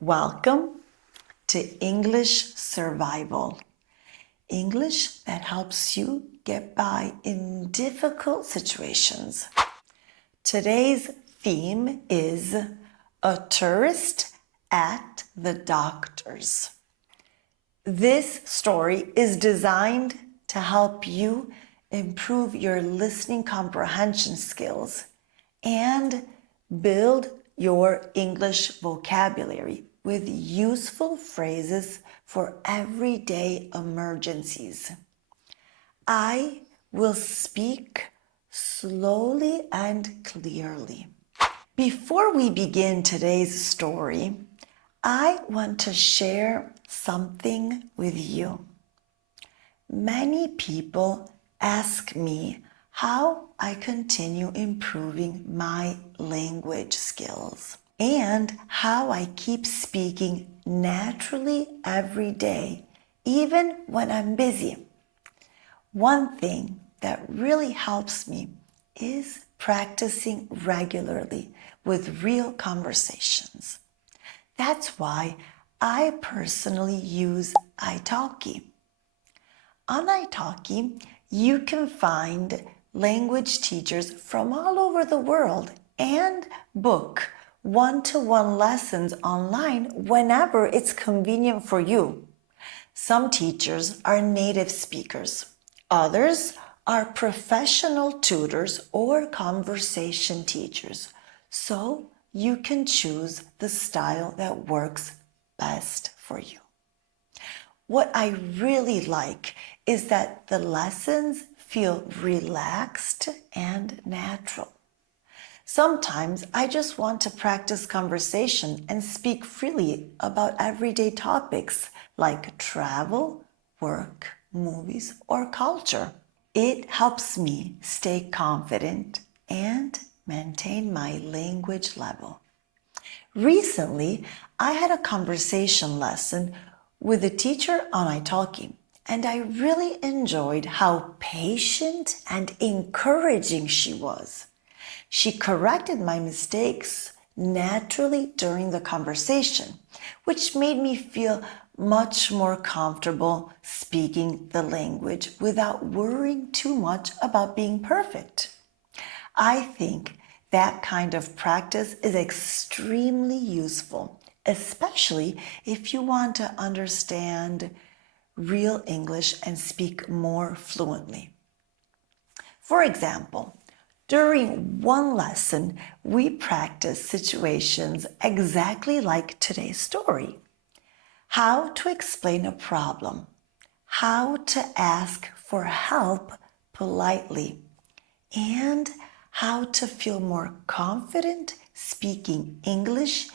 Welcome to English Survival. English that helps you get by in difficult situations. Today's theme is a tourist at the doctor's. This story is designed to help you improve your listening comprehension skills and build your English vocabulary with useful phrases for everyday emergencies. I will speak slowly and clearly. Before we begin today's story, I want to share something with you. Many people ask me how I continue improving my language skills and how I keep speaking naturally every day, even when I'm busy. One thing that really helps me is practicing regularly with real conversations. That's why I personally use italki. On italki, you can find language teachers from all over the world and book one-to-one lessons online whenever it's convenient for you. Some teachers are native speakers. Others are professional tutors or conversation teachers. So you can choose the style that works best for you. What I really like is that the lessons feel relaxed and natural. Sometimes I just want to practice conversation and speak freely about everyday topics like travel, work, movies, or culture. It helps me stay confident and maintain my language level. Recently, I had a conversation lesson with a teacher on italki, and I really enjoyed how patient and encouraging she was. She corrected my mistakes naturally during the conversation, which made me feel much more comfortable speaking the language without worrying too much about being perfect. I think that kind of practice is extremely useful, especially if you want to understand real English and speak more fluently. For example, during one lesson, we practiced situations exactly like today's story. How to explain a problem, how to ask for help politely, and how to feel more confident speaking English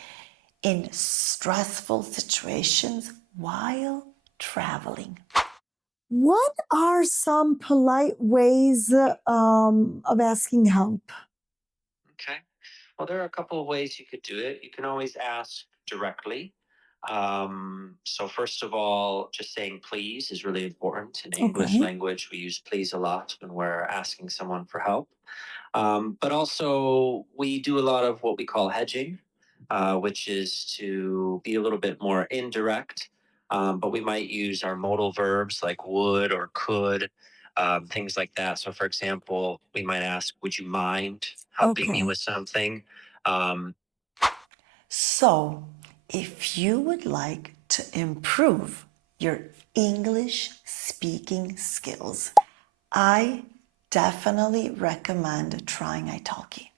in stressful situations while traveling. What are some polite ways of asking help? Okay. Well, there are a couple of ways you could do it. You can always ask directly. So, first of all, just saying please is really important. In the English Okay. language, we use please a lot when we're asking someone for help. But also, we do a lot of what we call hedging, which is to be a little bit more indirect. But we might use our modal verbs like would or could, things like that. So, for example, we might ask, would you mind helping me Okay. with something? Um, So, if you would like to improve your English speaking skills, I definitely recommend trying italki.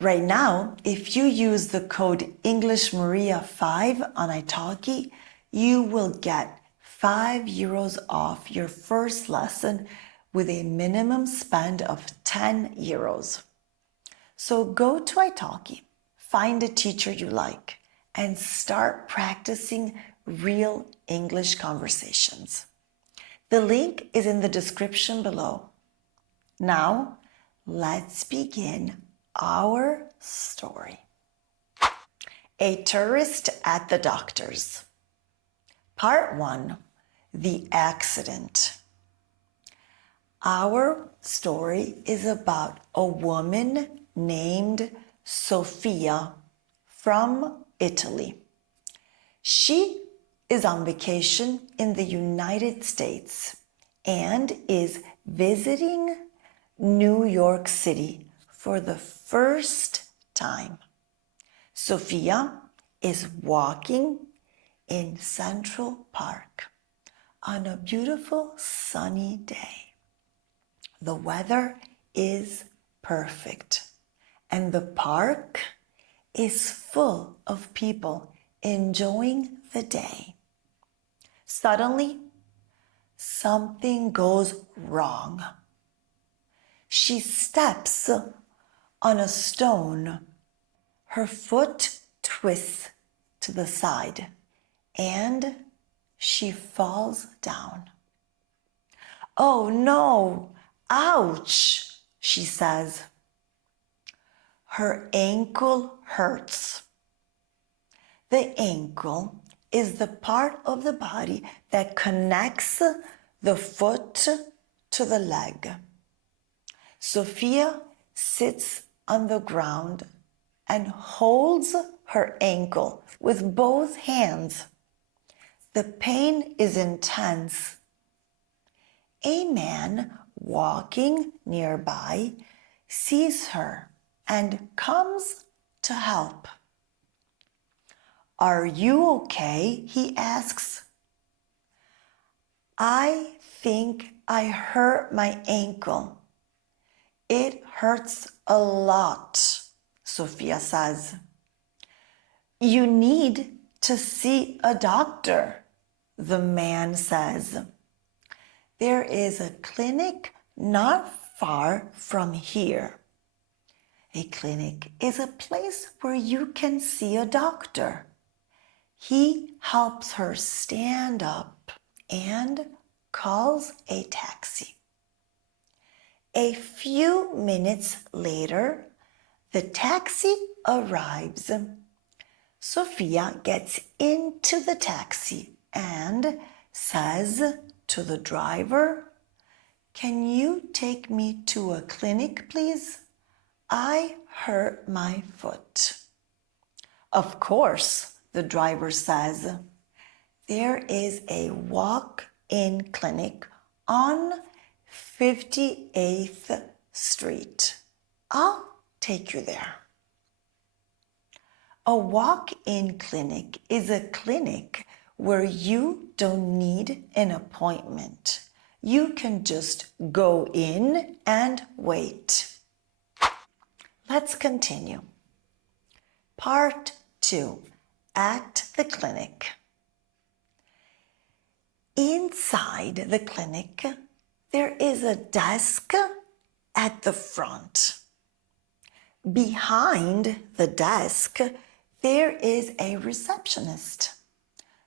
Right now, if you use the code EnglishMaria5 on italki, you will get €5 off your first lesson with a minimum spend of €10. So go to italki, find a teacher you like, and start practicing real English conversations. The link is in the description below. Now, let's begin our story. A tourist at the doctor's. Part 1, The Accident. Our story is about a woman named Sophia from Italy. She is on vacation in the United States and is visiting New York City for the first time. Sophia is walking in Central Park on a beautiful sunny day. The weather is perfect and the park is full of people enjoying the day. Suddenly, something goes wrong. She steps on a stone. Her foot twists to the side and she falls down. "Oh no, ouch," she says. Her ankle hurts. The ankle is the part of the body that connects the foot to the leg. Sophia sits on the ground and holds her ankle with both hands. The pain is intense. A man walking nearby sees her and comes to help. "Are you okay?" he asks. "I think I hurt my ankle. It hurts a lot," Sophia says. "You need to see a doctor," the man says. "There is a clinic not far from here." A clinic is a place where you can see a doctor. He helps her stand up and calls a taxi. A few minutes later, the taxi arrives. Sophia gets into the taxi and says to the driver, "Can you take me to a clinic, please? I hurt my foot." "Of course," the driver says. "There is a walk-in clinic on 58th Street. I'll take you there." A walk-in clinic is a clinic where you don't need an appointment. You can just go in and wait. Let's continue. Part 2. At the clinic. Inside the clinic, there is a desk at the front. Behind the desk, there is a receptionist.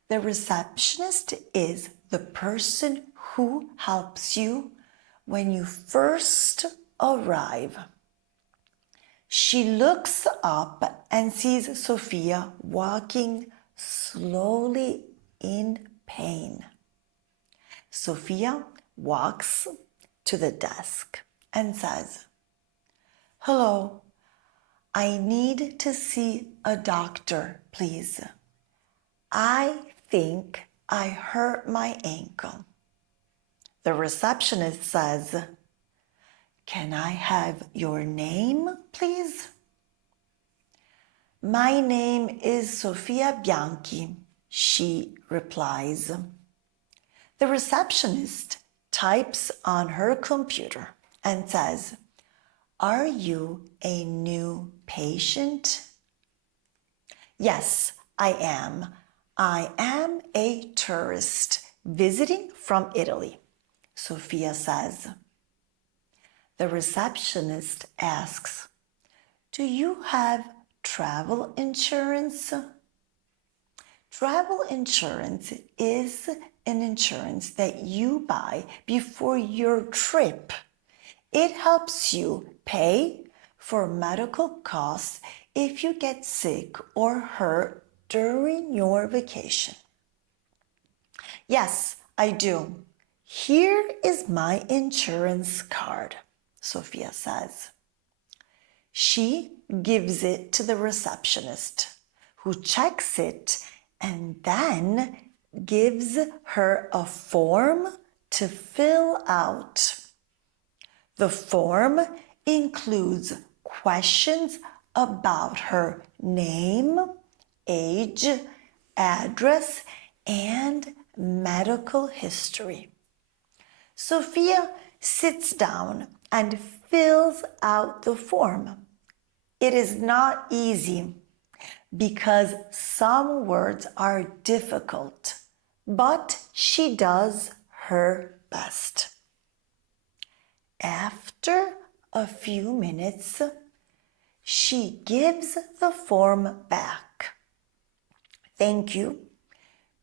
The receptionist is the person who helps you when you first arrive. She looks up and sees Sophia walking slowly in pain. Sophia walks to the desk and says, "Hello, I need to see a doctor, please. I think I hurt my ankle." The receptionist says, "Can I have your name, please?" "My name is Sofia Bianchi," she replies. The receptionist types on her computer and says, "Are you a new patient?" "Yes, I am. I am a tourist visiting from Italy," Sophia says. The receptionist asks, "Do you have travel insurance?" Travel insurance is an insurance that you buy before your trip. It helps you pay for medical costs if you get sick or hurt during your vacation. "Yes, I do. Here is my insurance card," Sophia says. She gives it to the receptionist, who checks it and then gives her a form to fill out. The form includes questions about her name, age, address, and medical history. Sophia sits down and fills out the form. It is not easy because some words are difficult, but she does her best. After a few minutes, she gives the form back. Thank you.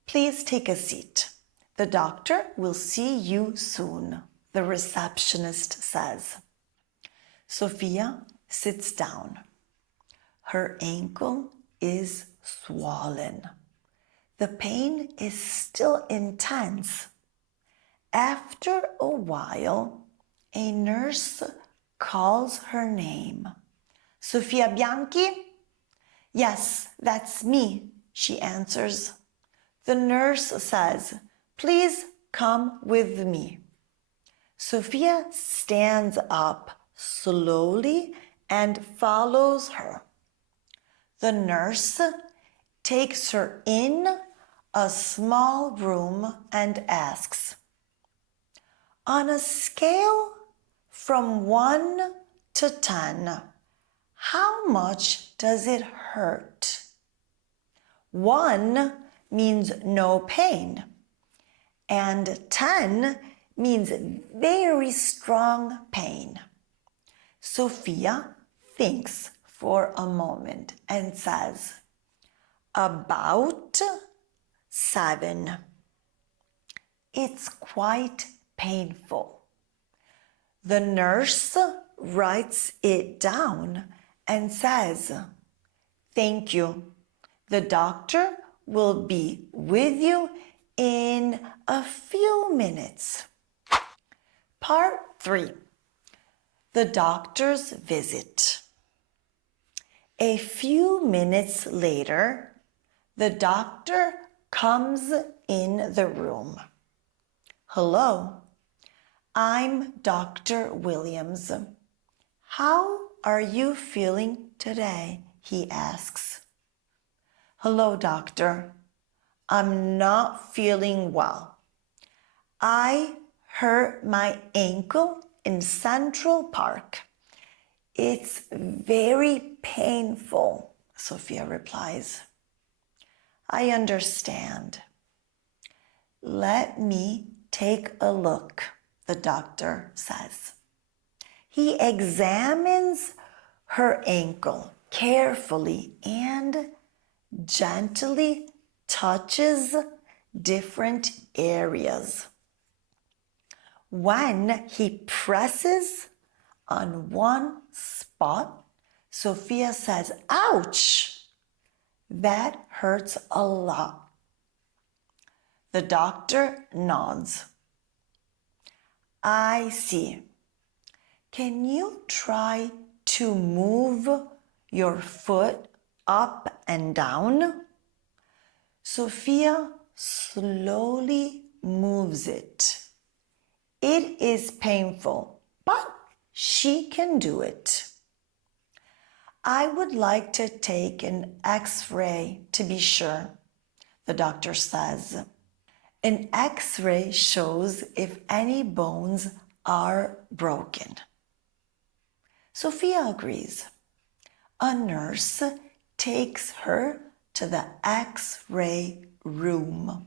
Please take a seat. The doctor will see you soon, the receptionist says. Sophia sits down. Her ankle is swollen. The pain is still intense. After a while, a nurse calls her name. Sofia Bianchi? Yes, that's me, she answers. The nurse says, please come with me. Sophia stands up slowly and follows her. The nurse takes her in a small room and asks, on a scale from 1 to 10, how much does it hurt? 1 means no pain, and 10 means very strong pain. Sophia thinks for a moment and says, about 7. It's quite painful. The nurse writes it down and says, thank you. The doctor will be with you in a few minutes. Part 3. The doctor's visit. A few minutes later, the doctor comes in the room. Hello, I'm Dr. Williams. How are you feeling today? He asks. Hello, doctor. I'm not feeling well. I hurt my ankle in Central Park. It's very painful, Sophia replies. I understand. Let me take a look, the doctor says. He examines her ankle carefully and gently touches different areas. When he presses on one spot, Sophia says, ouch! That hurts a lot. The doctor nods. I see. Can you try to move your foot up and down? Sophia slowly moves it. It is painful, but she can do it. I would like to take an X-ray to be sure, the doctor says. An X-ray shows if any bones are broken. Sophia agrees. A nurse takes her to the X-ray room.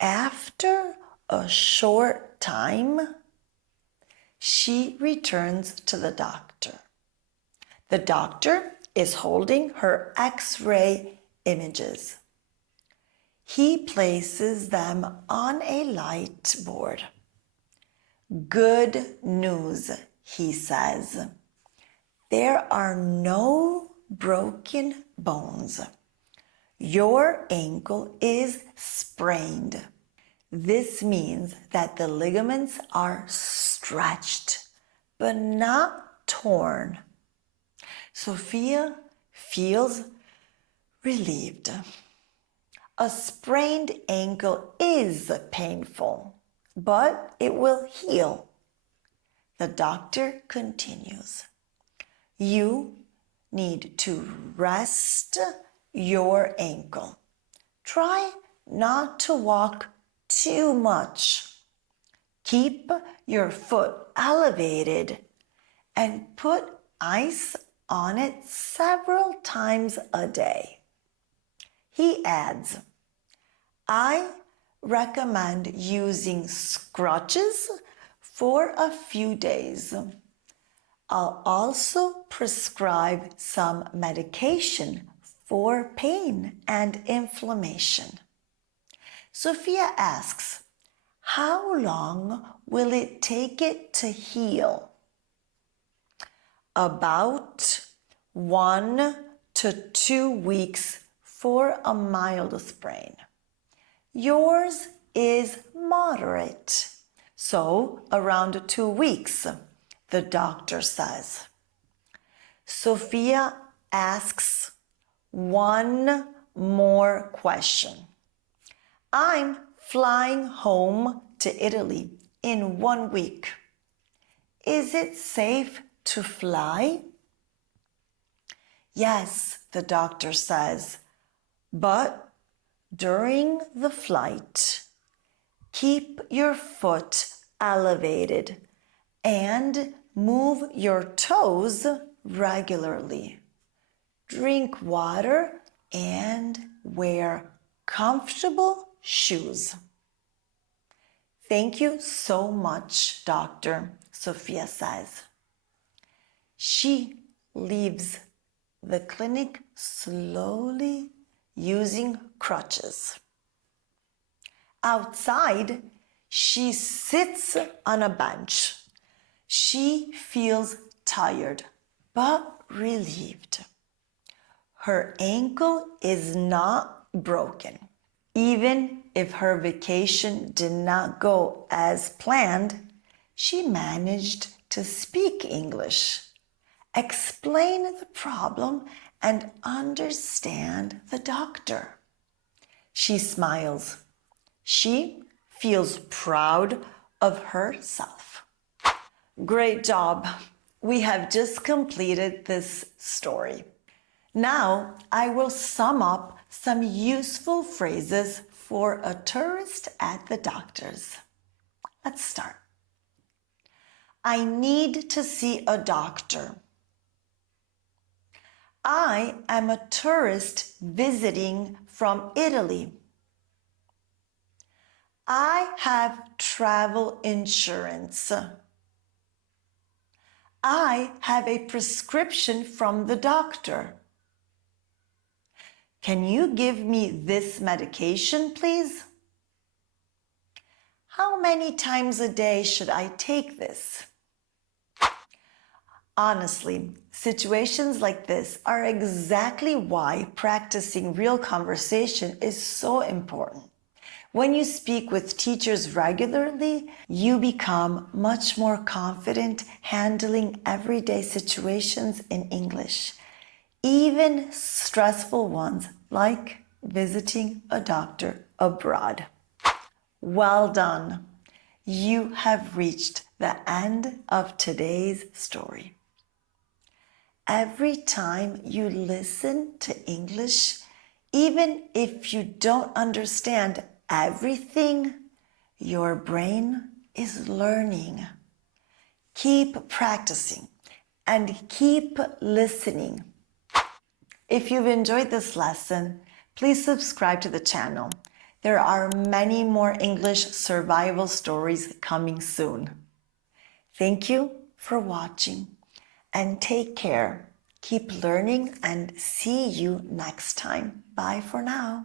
After a short time, she returns to the doctor. The doctor is holding her X-ray images. He places them on a light board. Good news, he says. There are no broken bones. Your ankle is sprained. This means that the ligaments are stretched, but not torn. Sophia feels relieved. A sprained ankle is painful, but it will heal. The doctor continues. You need to rest your ankle. Try not to walk too much. Keep your foot elevated and put ice on it several times a day. He adds, I recommend using crutches for a few days. I'll also prescribe some medication for pain and inflammation. Sophia asks, how long will it take it to heal? About 1 to 2 weeks for a mild sprain. Yours is moderate, so around 2 weeks, the doctor says. Sophia asks one more question. I'm flying home to Italy in 1 week. Is it safe to fly? Yes, the doctor says, but during the flight, keep your foot elevated and move your toes regularly. Drink water and wear comfortable shoes. Thank you so much, doctor, Sophia says. She leaves the clinic slowly using crutches. Outside, she sits on a bench. She feels tired, but relieved. Her ankle is not broken. Even if her vacation did not go as planned, she managed to speak English, explain the problem, and understand the doctor. She smiles. She feels proud of herself. Great job. We have just completed this story. Now I will sum up some useful phrases for a tourist at the doctor's. Let's start. I need to see a doctor. I am a tourist visiting from Italy. I have travel insurance. I have a prescription from the doctor. Can you give me this medication, please? How many times a day should I take this? Honestly, situations like this are exactly why practicing real conversation is so important. When you speak with teachers regularly, you become much more confident handling everyday situations in English, even stressful ones like visiting a doctor abroad. Well done. You have reached the end of today's story. Every time you listen to English, even if you don't understand everything, your brain is learning. Keep practicing and keep listening. If you've enjoyed this lesson, please subscribe to the channel. There are many more English survival stories coming soon. Thank you for watching and take care. Keep learning and see you next time. Bye for now.